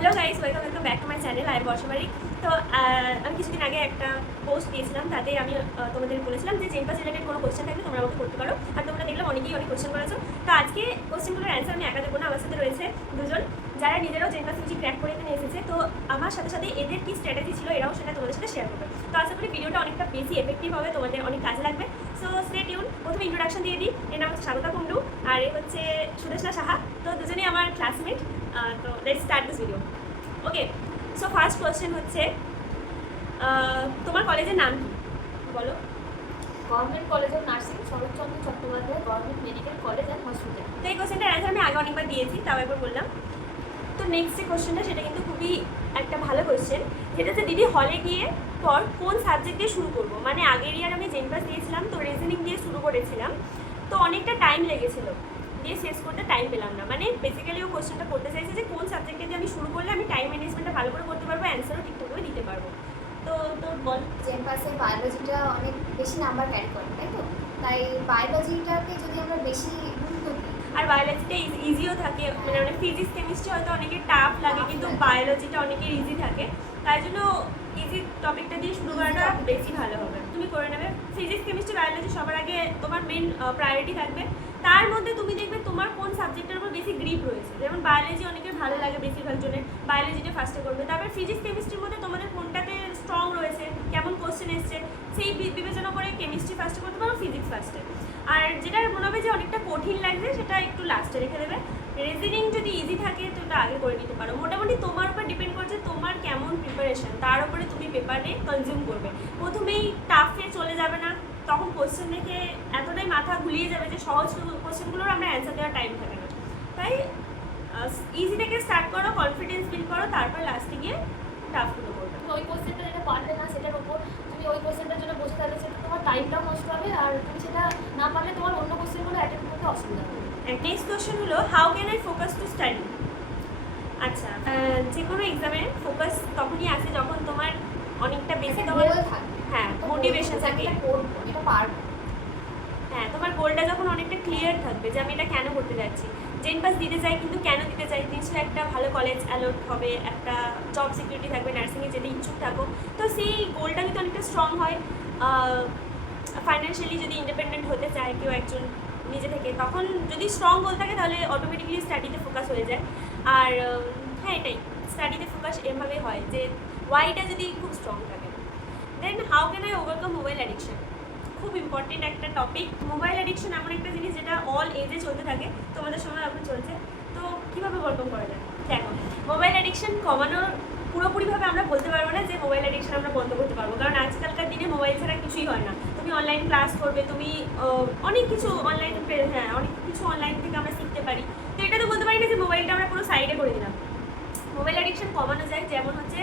Hello guys, welcome back to my channel. I am বর্ষাবাড়ি। তো আমি কিছুদিন আগে একটা পোস্ট দিয়েছিলাম, তাতে আমি তোমাদের বলেছিলাম যে জেনপাস রিলেটেড কোনো কোশ্চেন থাকলে তোমরা আমাকে করতে পারো। আর তোমরা দেখলাম অনেকেই অনেক কোশ্চেন করেছো। তো আজকে কোশ্চেনগুলোর অ্যান্সার আমি একা দেবো না, আমার সাথে রয়েছে দুজন যারা নিজেরাও জেনপাস ইউজি ক্র্যাক করে এখানে এসেছে। তো আমার সাথে সাথে এদের কি স্ট্র্যাটেজি ছিল এরাও সেটা তোমাদের সাথে শেয়ার করবে। তো আশা করি ভিডিওটা অনেকটা বেশি এফেক্টিভ হবে, তোমাদের অনেক কাজে লাগবে। So stay tune. প্রথমে ইন্ট্রোডাকশন দিয়ে দিই। এর নাম হচ্ছে স্বাগতা কুন্ডু আর এ হচ্ছে সুদেশনা সাহা। তো দুজনেই আমার ক্লাসমেট। তো let's start this video. Okay, so first question হচ্ছে তোমার কলেজের নাম কি বলো? Government college of nursing, Saratchandra Chattopadhyay government medical college and hospital. তো এই কোয়েশ্চেনটার অ্যান্সার আমি আগে অনেকবার দিয়েছি, তাও একবার বললাম। তো নেক্সট যে কোয়েশ্চেনটা সেটা কিন্তু খুবই একটা ভালো কোয়েশ্চেন, যেটা হচ্ছে দিদি হলে গিয়ে পর কোন সাবজেক্ট দিয়ে শুরু করবো। মানে আগের ইয়ার আমি জেনপাস দিয়েছিলাম, তো রিজনিং দিয়ে শুরু করেছিলাম, তো অনেকটা টাইম লেগেছিলো, দিয়ে শেষ করতে টাইম পেলাম না। মানে বেসিক্যালি ও কোয়েশ্চেনটা করতে চাইছে যে কোন সাবজেক্টে দিয়ে আমি শুরু করলে আমি টাইম ম্যানেজমেন্টটা ভালো করে করতে পারবো, অ্যান্সারও ঠিকঠাকভাবে দিতে পারবো। তো তোর বল। জেনপাসে বায়োলজিটা অনেক বেশি নাম্বার ক্যারি করে, তাই তো? তাই বায়োলজিটাকে যদি আমরা বেশি গুরুত্ব দিই, আর বায়োলজিটা ইজিও থাকে, মানে ফিজিক্স কেমিস্ট্রি হয়তো অনেকের টাফ লাগে, কিন্তু বায়োলজিটা অনেকের ইজি থাকে, তাই জন্য ইজি টপিকটা দিয়ে শুরু করাটা বেশি ভালো হবে। তুমি করে নেবে ফিজিক্স কেমিস্ট্রি বায়োলজি, সবার আগে তোমার মেন প্রায়োরিটি থাকবে। তার মধ্যে তুমি দেখবে তোমার কোন সাবজেক্টের উপর বেশি গ্রিপ রয়েছে। যেমন বায়োলজি অনেকের ভালো লাগে, বেশিরভাগ জনের বায়োলজিটা ফার্স্টে করবে। তারপর ফিজিক্স কেমিস্ট্রির মধ্যে তোমাদের কোনটাতে স্ট্রং রয়েছে, কেমন কোশ্চেন এসছে, সেই বিবেচনা করে কেমিস্ট্রি ফার্স্টে করতে পারো, ফিজিক্স ফার্স্টে। আর যেটা মনে হবে যে অনেকটা কঠিন লাগছে সেটা একটু লাস্টে রেখে দেবে। রিজনিং যদি ইজি থাকে তো ওটা আগে করে নিতে পারো। মোটামুটি তোমার উপর ডিপেন্ড করছে তোমার কেমন প্রিপারেশন, তার উপরে তুমি পেপারে কনজিউম করবে। প্রথমেই টাফে চলে যাবে না, তখন কোশ্চেন দেখে এতটাই মাথা ঘুলিয়ে যাবে যে সহজ কোশ্চেনগুলোর আমরা অ্যান্সার দেওয়ার টাইম থাকে না। তাই ইজি থেকে স্টার্ট করো, কনফিডেন্স বিল্ড করো, তারপর লাস্টে গিয়ে টাফগুলো করবে। ওই কোশ্চেনটা যেটা পারবে না সেটার উপর তুমি ওই কোশ্চেনটার জন্য বসে থাকলে সেটা তোমার টাইমটাও নষ্ট হবে, আর তুমি সেটা না পারলে তোমার অন্য কোশ্চেনগুলো অ্যাটেন্ড করতে অসুবিধা হবে। নেক্সট কোয়েশ্চেন হলো how can I focus to study. আচ্ছা, যে কোনো এক্সামে ফোকাস তখনই আসে যখন তোমার অনেকটা বেশি তোমার থাকবে, হ্যাঁ মোটিভেশন থাকে, এটা পারবো। হ্যাঁ তোমার গোলটা যখন অনেকটা ক্লিয়ার থাকবে যে আমি এটা কেন করতে যাচ্ছি। জেনপাস দিতে চাই, কিন্তু কেন দিতে চাই? নিশ্চয়ই একটা ভালো কলেজ অ্যালোট হবে, একটা জব সিকিউরিটি থাকবে, নার্সিংয়ে যেতে ইচ্ছুক থাকো, তো সেই গোলটা কিন্তু অনেকটা স্ট্রং হয়। ফাইন্যান্সিয়ালি যদি ইন্ডিপেন্ডেন্ট হতে চায় কেউ একজন নিজে থেকে, তখন যদি স্ট্রং গোল থাকে তাহলে অটোমেটিক্যালি স্টাডিতে ফোকাস হয়ে যায়। আর হ্যাঁ এটাই, স্টাডিতে ফোকাস এভাবেই হয় যে ওয়াইটা যদি খুব স্ট্রং থাকে। Then how can I overcome mobile addiction. খুব ইম্পর্টেন্ট একটা টপিক। মোবাইল অ্যাডিকশন এমন একটা জিনিস যেটা অল এজে চলতে থাকে, তোমাদের সময় এখন চলছে। তো কীভাবে ওভারকাম করা যায়? দেখো, মোবাইল অ্যাডিকশন কমানোর পুরোপুরিভাবে আমরা বলতে পারবো না যে মোবাইল অ্যাডিকশন আমরা বন্ধ করতে পারবো, কারণ আজকালকার দিনে মোবাইল ছাড়া কিছুই হয় না। তুমি অনলাইন ক্লাস করবে, তুমি অনেক কিছু অনলাইন, হ্যাঁ অনেক কিছু অনলাইন থেকে আমরা শিখতে পারি। তো এটা তো বলতে পারি না যে মোবাইলটা আমরা পুরো সাইডে করে দিলাম। মোবাইল অ্যাডিকশন কমানো যায়, যেমন হচ্ছে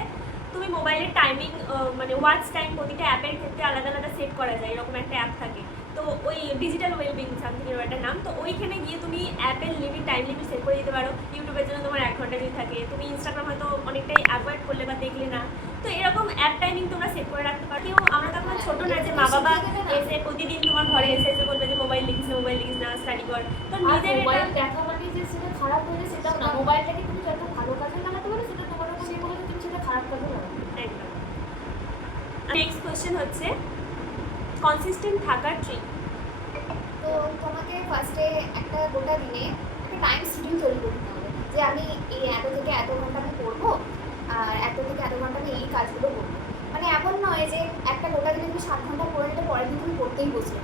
তুমি মোবাইলের টাইমিং, মানে ওয়াচ টাইম প্রতিটা অ্যাপের ক্ষেত্রে আলাদা আলাদা সেট করা যায়, এরকম একটা অ্যাপ থাকে। তো ওই ডিজিটাল ওয়েলবিং সামথিং এর একটা নাম, তো ওইখানে গিয়ে তুমি অ্যাপের লিমিট, টাইম লিমিট সেট করে দিতে পারো। ইউটিউবের জন্য তোমার 1 ঘন্টা যদি থাকে, তুমি ইনস্টাগ্রাম হয়তো অনেকটাই অ্যাভয়েড করলে বা দেখলে না, তো এরকম অ্যাপ টাইমিং তোমরা সেট করে রাখতে পারো। কেউ আমরা তখন ছোটো না যে মা বাবা এসে প্রতিদিন তোমার ঘরে এসে এসে বলবে যে মোবাইল দেখিস না, মোবাইল দেখিস না, স্টাডি কর। তো নিজের মোবাইল দেখা মানে যে সেটা খারাপ হয়ে সেটাও না, মোবাইলটাকে তুমি যত ভালো কাজে লাগাতে পারো সেটা তোমার উপর নির্ভর করে, তুমি সেটা খারাপ কাজে লাগাবে। একদম। নেক্সট কোয়েশ্চেন হচ্ছে কনসিস্টেন্ট থাকার ট্রিক। তো তোমাকে ফার্স্টে একটা গোটা দিনে একটা টাইম শিডিউল তৈরি করতে হবে যে আমি এই এত থেকে এত ঘন্টা আমি পড়বো, আর এত থেকে এত ঘন্টা আমি এই কাজগুলো করবো। মানে এমন নয় যে একটা গোটা দিনে তুমি 7 ঘন্টা পড়ে নিতে পরের দিন তুমি পড়তেই বসবে,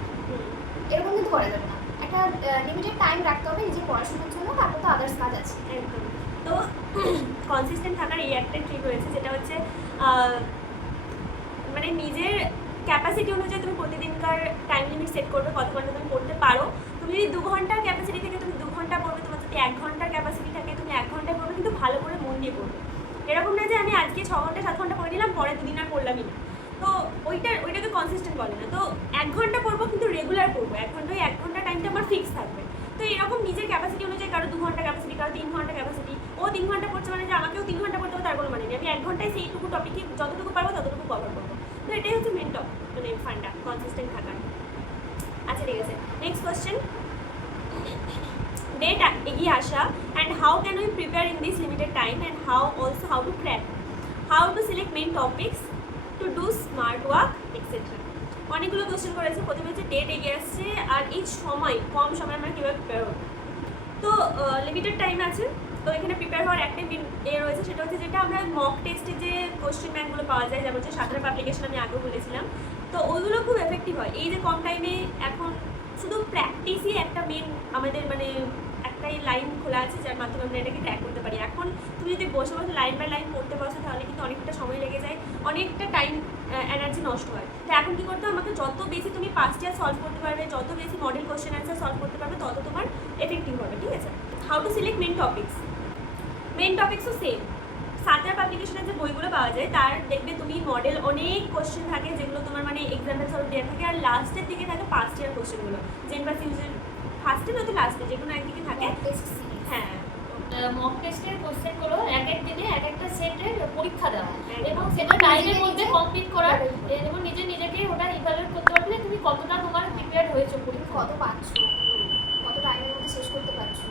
এরকম কিন্তু করা যাবে না। একটা লিমিটেড টাইম রাখতে হবে নিজের পড়াশোনার জন্য, তারপর তো আদার্স কাজ আছে। একদম। তো কনসিস্টেন্ট থাকার এই একটা ট্রিক রয়েছে, যেটা হচ্ছে মানে নিজের ক্যাপাসিটি অনুযায়ী তুমি প্রতিদিনকার টাইম লিমিট সেট করবে, কত ঘন্টা তুমি পড়তে পারো। তুমি যদি 2 ঘন্টার ক্যাপাসিটি থেকে তুমি 2 ঘন্টা পড়বে, তোমার যদি 1 ঘন্টার ক্যাপাসিটি থাকে তুমি 1 ঘন্টায় পড়বে, কিন্তু ভালো করে মন দিয়ে পড়বে। এরকম না যে আমি আজকে 6 ঘন্টা 7 ঘন্টা পড়ে নিলাম, পরে 2 দিন আর পড়লামই না। তো ওইটাকে কনসিস্টেন্ট বলে না। তো 1 ঘন্টা পড়বো, কিন্তু রেগুলার পড়বো। 1 ঘন্টা টাইমটা আমার ফিক্স থাকবে। তো এরকম নিজের ক্যাপাসিটি অনুযায়ী, কারো 2 ঘন্টা ক্যাপাসিটি, কারো 3 ঘন্টা ক্যাপাসিটি। ও 3 ঘন্টা পড়ছে মানে যে আমাকেও 3 ঘন্টা পড়তে হবে তার কোনো মানে নেই। আমি 1 ঘন্টায় সেইটুকু টপিকে যতটুকু পারবো ততটুকু কভার করবো। তো এটাই হচ্ছে মেন মানে ফান্ডা কনসিস্টেন্ট থাকার। আচ্ছা ঠিক আছে, নেক্সট কোয়েশ্চেন। ডেট এগিয়ে আসা and how can we prepare in this limited time and how to crack, how to select main topics, to do smart work, etc. অনেকগুলো কোশ্চেন করেছে। প্রথমে হচ্ছে ডেট এগিয়ে আসছে আর এই সময় কম সময় আমরা কীভাবে প্রিপেয়ার হবো। তো লিমিটেড টাইম আছে, তো এখানে প্রিপেয়ার হওয়ার একটা রয়েছে, সেটা হচ্ছে যেটা আমরা মক টেস্টে যে কোশ্চেন ব্যাঙ্কগুলো পাওয়া যায়, যেমন হচ্ছে সাঁতার অ্যাপ্লিকেশন আমি আগেও বলেছিলাম, তো ওইগুলো খুব এফেক্টিভ হয়। এই যে কম টাইমে এখন শুধু প্র্যাকটিসই একটা মেন আমাদের মানে একটাই লাইন খোলা আছে যার মাধ্যমে আমরা এটাকে ট্র্যাক করতে পারি। এখন তুমি যদি বসে বসে লাইন বাই লাইন পড়তে বসো তাহলে কিন্তু অনেকটা সময় লেগে যায়, অনেকটা টাইম এনার্জি নষ্ট হয়। তো এখন কী করতে হবে, আমাকে যত বেশি তুমি পাস্ট ইয়ার সলভ করতে পারবে, যত বেশি মডেল কোশ্চেন অ্যান্সার সলভ করতে পারবে, তত তোমার এফেক্টিভ হবে। ঠিক আছে, how to select main topics. Main টপিক্সও সেম, সাঁতার অ্যাপ্লিকেশনের যে বইগুলো পাওয়া যায় তার দেখবে তুমি মডেল অনেক কোশ্চেন থাকে যেগুলো তোমার মানে এক্সাম্পল সলভ দেওয়া থাকে, আর লাস্টের দিকে থাকে পাস্ট ইয়ার কোশ্চেনগুলো, জেনপাস ইউজের ফার্স্টে নয়তো লাস্টে যে কোনো একদিকে থাকে। হ্যাঁ, মক টেস্টের কোশ্চেনগুলো এক এক দিনে এক একটা সেটের পরীক্ষা দেওয়া এবং সেটা টাইমের মধ্যে কমপ্লিট করার এবং নিজেকে ওটা ইভ্যালুয়েট করতে পারলে তুমি কতটা তোমার প্রিপেয়ার হয়েছো, পরীক্ষা কত পাচ্ছো, কত টাইমের মধ্যে শেষ করতে পারছো।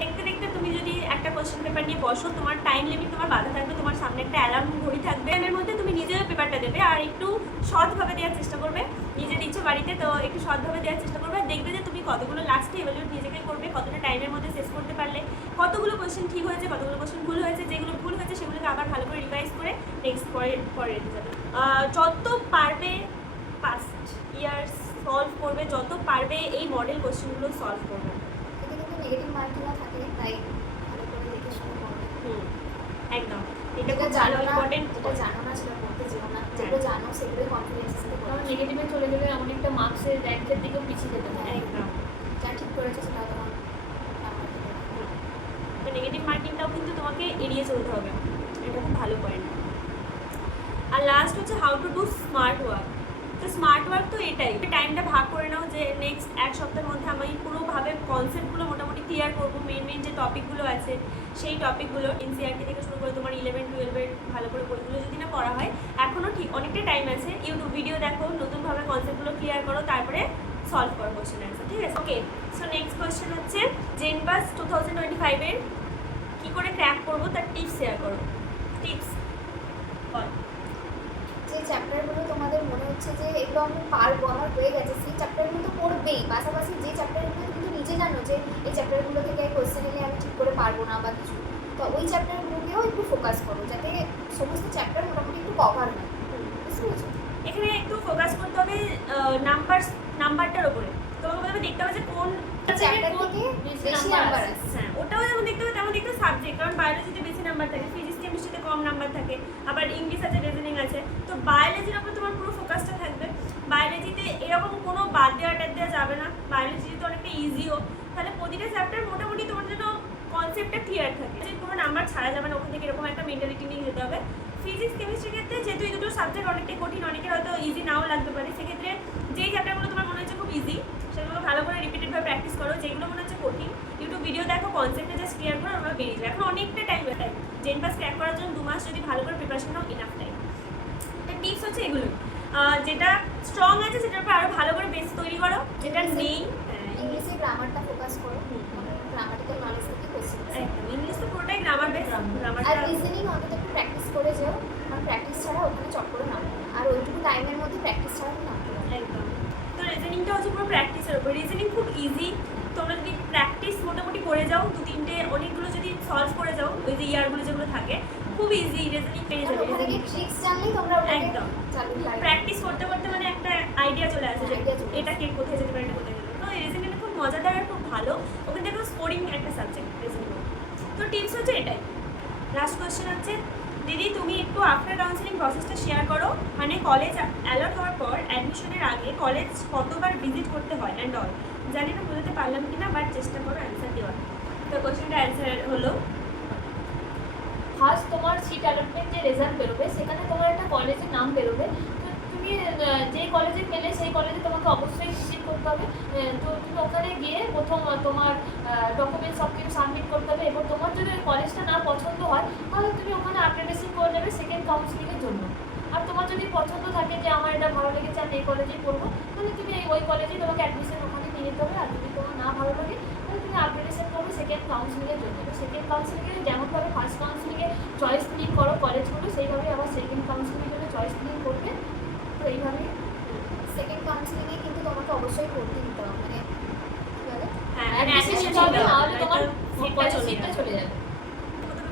দেখতে দেখতে তুমি যদি একটা কোশ্চেন পেপার নিয়ে বসো, তোমার টাইম লিমিট তোমার বাধা থাকবে, তোমার সামনে একটা অ্যালার্ম ঘড়ি থাকবে, এর মধ্যে তুমি নিজের পেপারটা দেবে আর একটু সৎভাবে দেওয়ার চেষ্টা করবে, নিজে দিচ্ছ বাড়িতে তো একটু সৎভাবে দেওয়ার চেষ্টা করবে। দেখবে যে তুমি কতগুলো লাস্টে এভালুয়েট নিজেকে করবে, কতটা টাইমের মধ্যে শেষ করতে পারলে, কতগুলো কোশ্চেন ঠিক হয়েছে, কতগুলো কোশ্চেন ভুল হয়েছে, যেগুলো ভুল হয়েছে সেগুলোকে আবার ভালো করে রিভাইজ করে নেক্সট পরে রেখে যাবে। যত পারবে পাস্ট ইয়ার সলভ করবে, যত পারবে এই মডেল কোশ্চেনগুলো সলভ করবে। এতে কিন্তু নেগেটিভ মার্কিংও থাকে, তাই ভালো করে দেখে শুনে পড়বে। একদম, এটা যেটা খুব জানো ভালো না, ইম্পর্টেন্ট। যেটা জানো না সেটা পড়তে যেও না, যেগুলো জানো সেগুলো কনফিডেন্স সাথে কারণ পড়ো। নেগেটিভে চলে গেলে অনেকটা মার্কসের র্যাঙ্কের দিকেও পিছিয়ে যেতে পারে। একদম, যা ঠিক করেছো সেটা তোমার নাম্বার দেবে। তো নেগেটিভ মার্কিংটাও কিন্তু তোমাকে এড়িয়ে চলতে হবে, এটা খুব ভালো পয়েন্ট। আর লাস্ট হচ্ছে how to do smart work. তো স্মার্ট ওয়ার্ক তো এটাই, টাইমটা ভাগ করে নাও যে নেক্সট এক সপ্তাহের মধ্যে আমি পুরোভাবে কনসেপ্টগুলো মোটামুটি ক্লিয়ার করবো, মেন যে টপিকগুলো আছে সেই টপিকগুলো এনসিইআরটি থেকে শুরু করে তোমার 11-12-এর ভালো করে বইগুলো যদি না পড়া হয়, এখনও ঠিক অনেকটা টাইম আছে, ইউটিউব ভিডিও দেখো, নতুনভাবে কনসেপ্টগুলো ক্লিয়ার করো, তারপরে সলভ করো কোশ্চেন অ্যান্সার। ঠিক আছে, ওকে। সো নেক্সট কোয়েশ্চেন হচ্ছে জেনপাস 2025-এর কী করে ক্র্যাক করবো তার টিপস শেয়ার করো। টিপস বল। যে চ্যাপ্টারগুলো তোমাদের মনে হচ্ছে যে এগুলো আমি পারবো, আমার হয়ে গেছে, সেই চ্যাপ্টারগুলো তো পড়বেই। পাশাপাশি যে চ্যাপ্টারগুলো কিন্তু নিজে জানো যে এই চ্যাপ্টারগুলো থেকে কোয়েশ্চেন এলে আমি ঠিক করে পারবো না বা কিছু, তো ওই চ্যাপ্টারগুলোকেও একটু ফোকাস করো যাতে সমস্ত চ্যাপ্টার মোটামুটি একটু কভার হয়। বুঝতে পেরেছো? এখানে একটু ফোকাস করতে হবে নাম্বারটার ওপরে। তোমাকে প্রথমে দেখতে হবে যে কোন চ্যাপ্টার থেকে বেশি নাম্বার আসছে। হ্যাঁ, ওটাও যেমন দেখতে হবে তেমন দেখতে সাবজেক্ট, কারণ বায়োলজিতে বেশি নাম্বার থাকে, ফিজিক্স কেমিস্ট্রিতে কম নাম্বার থাকে, আবার ইংলিশ আছে, রিজনিং আছে। তো বায়োলজির ওপর তোমার পুরো ফোকাসটা থাকবে। বায়োলজিতে এরকম কোনো বাদ দেওয়া টাদ দেওয়া যাবে না, বায়োলজিতে অনেকটা ইজিও, তাহলে প্রতিটা চ্যাপ্টার মোটামুটি তোমার জন্য কনসেপ্টটা ক্লিয়ার থাকে, যে কোনো নাম্বার ছাড়া যাবে না, ওখান থেকে এরকম একটা মেন্টালিটি নিয়ে যেতে হবে। ফিজিক্স কেমিস্ট্রির ক্ষেত্রে যেহেতু এই দুটো সাবজেক্ট অনেকটাই কঠিন, অনেকের হয়তো ইজি নাও লাগতে পারে, সেক্ষেত্রে যেই চ্যাপ্টারগুলো তোমার মনে হচ্ছে খুব ইজি সেগুলো ভালো করে রিপিটেডভাবে প্র্যাকটিস করো, যেগুলো মনে হচ্ছে কঠিন ইউটিউব ভিডিও দেখো, কনসেপ্টটা জাস্ট ক্লিয়ার করো, আমরা বেরিয়ে যাবে। এখন অনেকটা টাইম জেনপাস ক্র্যাক করার জন্য 2 মাস যদি ভালো করে প্রিপারেশন নাও, ইনাফ টাইম। তো টিপস হচ্ছে এগুলো, যেটা স্ট্রং আছে সেটার উপর আরও ভালো করে বেস তৈরি করো, যেটা নেই ইংলিশে গ্রামারটা ফোকাস করো, গ্রামাটিক্যাল নলেজ থেকে কোশ্চেন। একদম, ইংলিশ তো পুরোটাই গ্রামার বেস, আর গ্রামারটা রিজনিং অন্তত একটু প্র্যাকটিস করে যেও, কারণ প্র্যাকটিস ছাড়া ওখানে চট করে নামবে না, আর ওইটুকু টাইমের মধ্যে প্র্যাকটিস ছাড়া নামবে না। একদম। তো রিজনিংটা হচ্ছে পুরো প্র্যাকটিসের উপর, রিজনিং খুব ইজি, তোমরা যদি প্র্যাকটিস মোটামুটি করে যাও, 2-3টে অনেকগুলো যদি সলভ করে যাও, ওই যে ইয়ারগুলো যেগুলো থাকে, খুব ইজি রিজনিং পেয়ে যাবে। ওখানে গিয়ে ট্রিক্স জানলেই তোমরা ওটাকে একদম চালু লাগবে। প্র্যাকটিস করতে করতে মানে একটা আইডিয়া চলে আসে যে Idea চলে আসে। এটা কে কোথায় যেতে পারে, এটা কোথায় যেতে পারে। তো এই রিজনিংটা খুব মজাদার আর খুব ভালো, ওখান থেকে স্কোরিং একটা সাবজেক্ট রিজনিং। তো টিপস হচ্ছে এটাই। লাস্ট কোয়েশ্চেন হচ্ছে দিদি তুমি একটু আফটার কাউন্সিলিং প্রসেসটা শেয়ার করো, মানে কলেজ অ্যালট হওয়ার পর অ্যাডমিশনের আগে কলেজ কতবার ভিজিট করতে হয় অ্যান্ড অল। জানি না বোঝাতে পারলাম কি না, বাট চেষ্টা করো অ্যান্সার দেওয়ার। তো কোয়েশ্চেনটা অ্যান্সার হলো ফার্স্ট তোমার সিট অ্যালটমেন্ট যে রেজাল্ট বেরোবে সেখানে তোমার একটা কলেজের নাম বেরোবে, তো তুমি যে কলেজে পেলে সেই কলেজে তোমাকে অবশ্যই ভিজিট করতে হবে। তো তুমি ওখানে গিয়ে প্রথম তোমার ডকুমেন্টস সব কিছু সাবমিট করতে হবে, এবং তোমার যদি ওই কলেজটা না পছন্দ হয় তাহলে তুমি ওখানে আপগ্রেডেশন করে নেবে সেকেন্ড কাউন্সিলিংয়ের জন্য। আর তোমার যদি পছন্দ থাকে যে আমার এটা ভালো লেগেছে আমি এই কলেজেই পড়বো, তাহলে তুমি ওই কলেজেই তোমাকে অ্যাডমিশন ওখানে নিয়ে নিতে হবে। আর যদি তোমার না ভালো লাগে তাহলে তুমি আপগ্রেডেশন করবে সেকেন্ড কাউন্সিলিংয়ের জন্য। তো সেকেন্ড কাউন্সিলিংয়ে যেমনভাবে ফার্স্ট কাউন্সিলিং চয়েস ফিলিং করো কলেজগুলো, সেইভাবে আবার সেকেন্ড কাউন্সিলিংয়ের জন্য চয়েস ফিলিং করবে। তো এইভাবেই সেকেন্ড কাউন্সিলিংয়ে কিন্তু তোমাকে অবশ্যই ভর্তি নিতে হবে, মানে কি বলে হ্যাঁ অ্যাডমিশন admission নিতে হবে, নিতে হবে, নাহলে তোমার নয়তো কলেজ চলে সিটটা যাবে। চলে যাবে।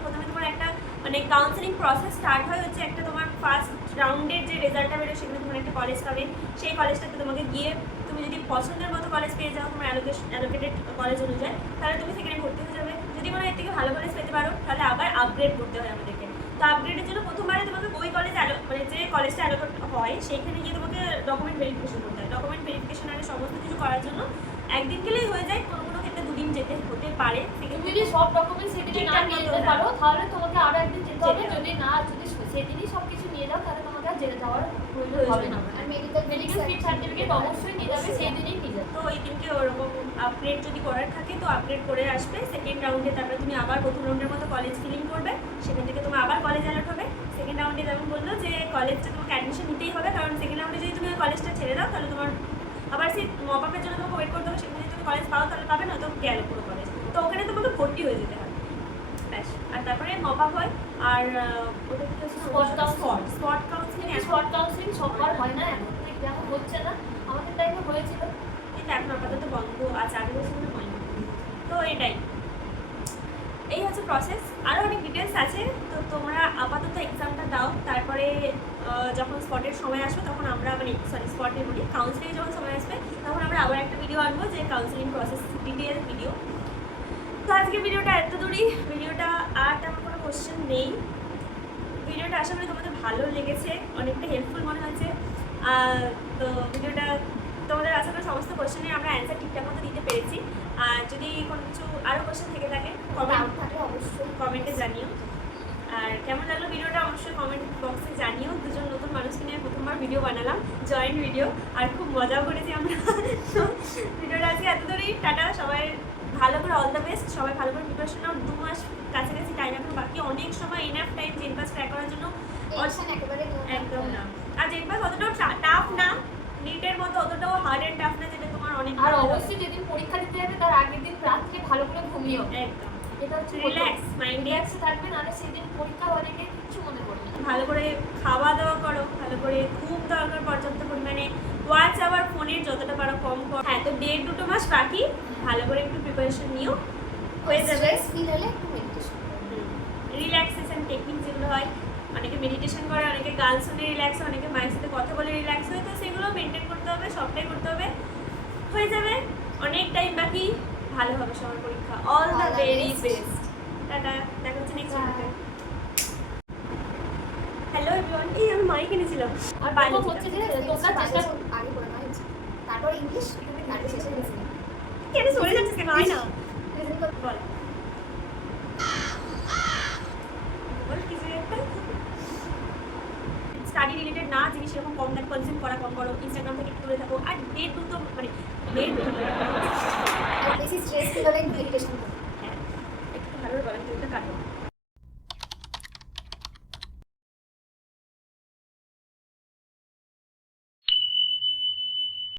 প্রথমে তোমার একটা মানে কাউন্সেলিং প্রসেস স্টার্ট হয় হচ্ছে একটা তোমার ফার্স্ট রাউন্ডের যে রেজাল্টটা বেরোয় সেখানে তোমার একটা কলেজ পাবে, সেই কলেজটাতে তোমাকে গিয়ে তুমি যদি পছন্দের মতো কলেজ পেয়ে যাও তোমার অ্যালোকেটেড কলেজ অনুযায়ী, তাহলে তুমি সেখানে ভর্তি হয়ে যাবে। যদি মনে হয় এর থেকে ভালো কলেজ পেতে পারো তাহলে আবার আপগ্রেড করতে হয় আমাদেরকে। তো আপগ্রেডের জন্য প্রথমবারে তোমাকে ওই কলেজ মানে যে কলেজটা অ্যালোকেট হয় সেইখানে গিয়ে তোমাকে ডকুমেন্ট ভেরিফিকেশন করতে হয়। ডকুমেন্ট ভেরিফিকেশন আর সমস্ত কিছু করার জন্য একদিন গেলেই হয়ে যায়, কোনো কোনো ক্ষেত্রে দুদিন যেতে হতে পারে। তুমি যদি সব ডকুমেন্টস সেদিনে না নিয়ে যেতে পারো তাহলে তোমাকে আরো একদিন যেতে হবে, যদি সেদিনই সব কিছু নিয়ে যাও তাহলে তোমাকে আর যেতে যাওয়ার প্রয়োজন হবে না। আর মেডিকেল মেডিকেল ফিট সার্টিফিকেট অবশ্যই নিয়ে যাবে, সেই দিনই নিয়ে যাবে। তো ওই দিনকে ওরকম আপগ্রেড যদি করার থাকে তো আপগ্রেড করে আসবে সেকেন্ড রাউন্ডে, তারপরে তুমি আবার প্রথম রাউন্ডের মতো কলেজ ফিলিং করবে, সেখান থেকে তোমার আবার কলেজ অ্যালার্ট হবে। সেকেন্ড রাউন্ডে যেমন বললো যে কলেজটা তোমাকে অ্যাডমিশন নিতেই হবে, কারণ সেকেন্ড রাউন্ডে যদি তুমি কলেজটা ছেড়ে দাও তাহলে তোমার আবার সেই মপ আপের জন্য তোমাকে ওয়েট করতে হবে, সেখানে যদি তুমি কলেজ পাও তাহলে পাবে না, তো গেল পুরো কলেজ, তো ওখানে তোমাকে ভর্তি হয়ে যেতে হবে ব্যাস। আর তারপরে মপ আপ হয় আর ওটা কি স্পট কাউন্সিলিং। শর্ট কাউন্সিলিং সবার হয় না এখন, যেমন হচ্ছে না, আমাদের টাইমে হয়েছিল। কিন্তু এখন আপাতত বন্ধ আছে, আগের বছর মনে হয়নি। তো এটাই, এই হচ্ছে প্রসেস। আরও অনেক ডিটেলস আছে, তো তোমরা আপাতত এক্সামটা দাও, তারপরে যখন স্পটের সময় আসবে তখন আমরা মানে স্পটে বলি কাউন্সিলিং যখন সময় আসবে তখন আমরা আবার একটা ভিডিও আনবো যে কাউন্সিলিং প্রসেস ডিটেল ভিডিও। তো আজকে ভিডিওটা এত দূরই, ভিডিওটা আর তেমন কোনো কোশ্চেন নেই। ভিডিওটা আশা করি তোমাদের ভালো লেগেছে, অনেকটা হেল্পফুল মনে হয়েছে। তো ভিডিওটা তোমাদের আশা করি সমস্ত কোশ্চেনের আমরা অ্যান্সার ঠিকঠাক মতো দিতে পেরেছি। আর যদি কোনো কিছু আরও কোশ্চেন থেকে থাকে ডাউট থাকলে অবশ্যই কমেন্টে জানিও। আর কেমন লাগলো ভিডিওটা অবশ্যই কমেন্ট বক্সে জানিও। দুজন নতুন মানুষকে নিয়ে প্রথমবার ভিডিও বানালাম, জয়েন্ট ভিডিও, আর খুব মজাও করেছি আমরা। তো ভিডিওটা আজকে এত দূরই, টাটা। সবাই ভালো করে অল দ্য বেস্ট, সবাই ভালো করে প্রিপারেশন নাও। 2 মাস কাছাকাছি টাইম এখন বাকি, অনেক সময় enough time gen pass track করার জন্য। টেনশন একেবারে নিও না। একদম না, আর জেন পাস অতটাও টাফ না, নিটের মতো অতটাও হার্ড অ্যান্ড টাফ না, যেটা তোমার অনেক আর অবশ্যই যেদিন পরীক্ষা দিতে যাবে তার আগের দিন রাত্রে ভালো করে ঘুমিও, একদম এটা হচ্ছে রিল্যাক্স মাইন্ডে রিল্যাক্সে থাকবে, নাহলে সেদিন পরীক্ষা হওয়ার আগে কিছু মনে পড়বে না। ভালো করে খাওয়া দাওয়া করো, ভালো করে ঘুম দরকার পর্যাপ্ত পরিমাণে, ওয়াচ আবার ফোনের যতটা পারো কম করো। হ্যাঁ, তো 1.5-2 মাস বাকি, ভালো করে একটু প্রিপারেশন নিও, হয়ে যাবে। স্ট্রেস ফিল হলে একটু মেডিটেশন রিল্যাক্সেশন টেকনিক যেগুলো হয়, অনেকে মেডিটেশন করে, অনেকে গান শুনে রিল্যাক্স হয়, অনেকে মায়ের সাথে কথা বলে রিল্যাক্স হয়, তো সেগুলো মেনটেন করতে হবে, সবটাই করতে হবে, হয়ে যাবে। অনেক টাইম বাকি, ভালো হবে সবার পরীক্ষা। All the very best, tata, দেখা হচ্ছে নেক্সট ভিডিওতে। হ্যালো এভরিওয়ান, এই আমি মাইক এনেছিলাম আর বাইরে প্রথম হচ্ছে যে তোমরা চেষ্টা আগে করে নেওয়া হয়েছে, তারপর ইংলিশ, তারপর শেষে লিসনিং। কেন সরে যাচ্ছিস কেন? আয় না, লিসেন করো। বল বল কিছু একটা স্টাডি রিলেটেড না জিনিস এরকম কম কনজিউম করা কম করো, ইনস্টাগ্রাম থেকে একটু দূরে থাকো। আর ডেট তো মানে ডেট আর বেশি স্ট্রেস ফিল হলে একটু মেডিটেশন করো। হ্যাঁ, একটু ভালো বলেন, কাটো।